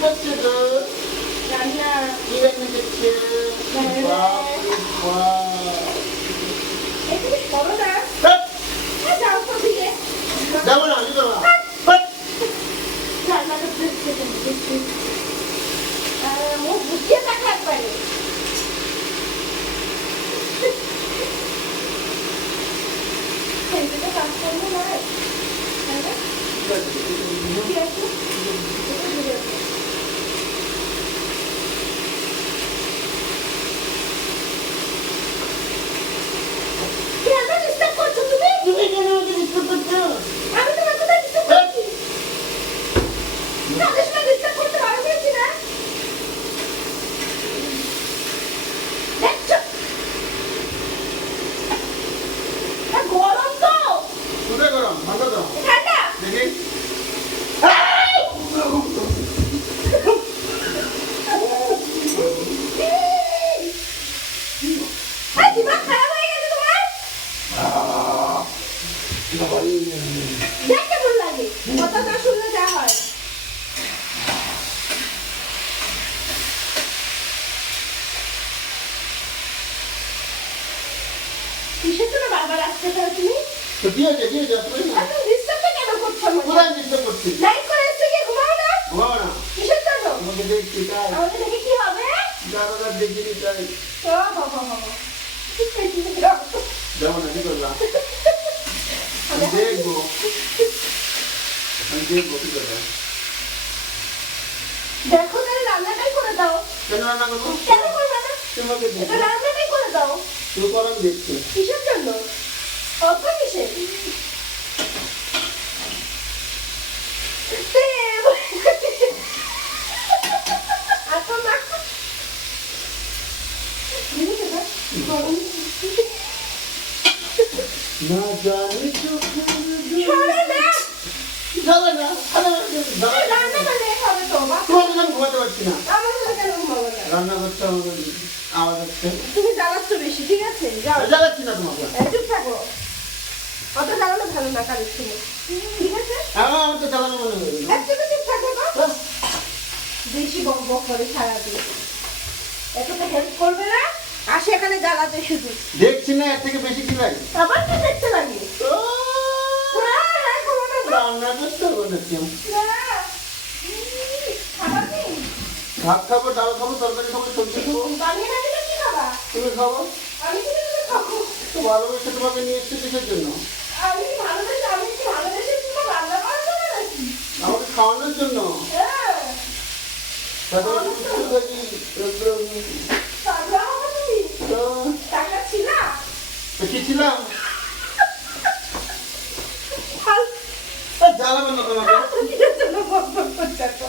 করছে গো? রান্না কি রান্না করছে? বাপরে বাপ। একটু করো না ধ্যাৎ, যাও তো দিকে যাবো না, আমি যাবো না। ধ্যাৎ। রান্না করতে মুখ বুঝিয়ে দেখা একবারে সেটা কাজ করবো না ঠিক আছে কেন ডিস্টার্ব করছো তুমি? তুমি কেন আমাকে disturb করছো? আমি তোমার কোথায় ডিস্টার্ব ধ্যাৎ। করছি? কাদের সময় ডিস্টার্ব করতে পারো বলছি না? দেখছো? গরম তো কোথায় গরম? মাথা দাও। ঠান্ডা দেখি। দিমাগ খারাপ হয়ে গেছে তোমার দেখ কেমন লাগে কথা না শুনলে যা হয় কিসের জন্য বারবার আসতে চাও তুমি তো কি হয়েছে? কি হয়েছে? আসলে না। আর তুমি ডিস্টার্বটা কেন করছো আমাকে? কোথায় disturb করছি? লাইট করে এসে কি ঘুমাও না ঘুমাবো না। কিসের জন্য তোমাকে দেখছি তাই। আমাদের দেখে কি হবে জানালার দেখিনি তাই। ও বাবা বাবা যাবো না, কি করলাম? আমি দেখবো। আমি দেখবো কি করলাম। দেখো তাহলে রান্নাটাই করে দাও কেন রান্না করবো? কেন করবে না তোমাকে এটা দেখবো। রান্নাটাই করে দাও তুই করো, আমি দেখছি। কিসের জন্য অত কিসের এত না না জানি চোখের সরে না যাবে না। আরে, দাঁড়া। রান্না করলে হবে তো বাবা তোমার জন্য আমি ঘুমাতে পারছি না। আমার সাথে কেন ঘুমাবো না রান্না করতে হবে, আওয়াজ হচ্ছে। তুমি জ্বালাচ্ছ বেশি ঠিক আছে যাও জ্বালাচ্ছি না তোমাকে। চুপ থাকো অত জ্বালানো ভালো না কারোর সময় ঠিক আছে আমার তো জ্বালানো মনে হলো। একটু চুপ থাকো তো বেশি বক বক করে সারাদিন এতটা হেল্প করবে না আসে এখানে জ্বালাতে শুধু দেখছি না, এর থেকে বেশি কি লাগে? আবার কি দেখতে লাগে হ্যাঁ, হ্যাঁ, করো না, করো রান্না করতে হবে নাকি? না। খাবার নেই? ভাত খাবো, ডাল খাবো, তরকারি খাবো, সবজি খাবো। বানিয়ে না দিলে কি খাবা? তুমি খাবো। আমি কি করে খাবো? তো ভালোবেসে তোমাকে নিয়ে এসছি কিসের জন্য? আমি কি ভালোবেসে তোমার রান্না করার জন্য নাকি? আমাকে খাওয়ানোর জন্য। হ্যাঁ, তারপরে তুমি শুধু থাকি, পাগলা হবো তুমি? তো টাকা ছিলা? কি ছিলাম? জ্বালাবেন না তোমাকে। কিসের জন্য বক বক করছো তো?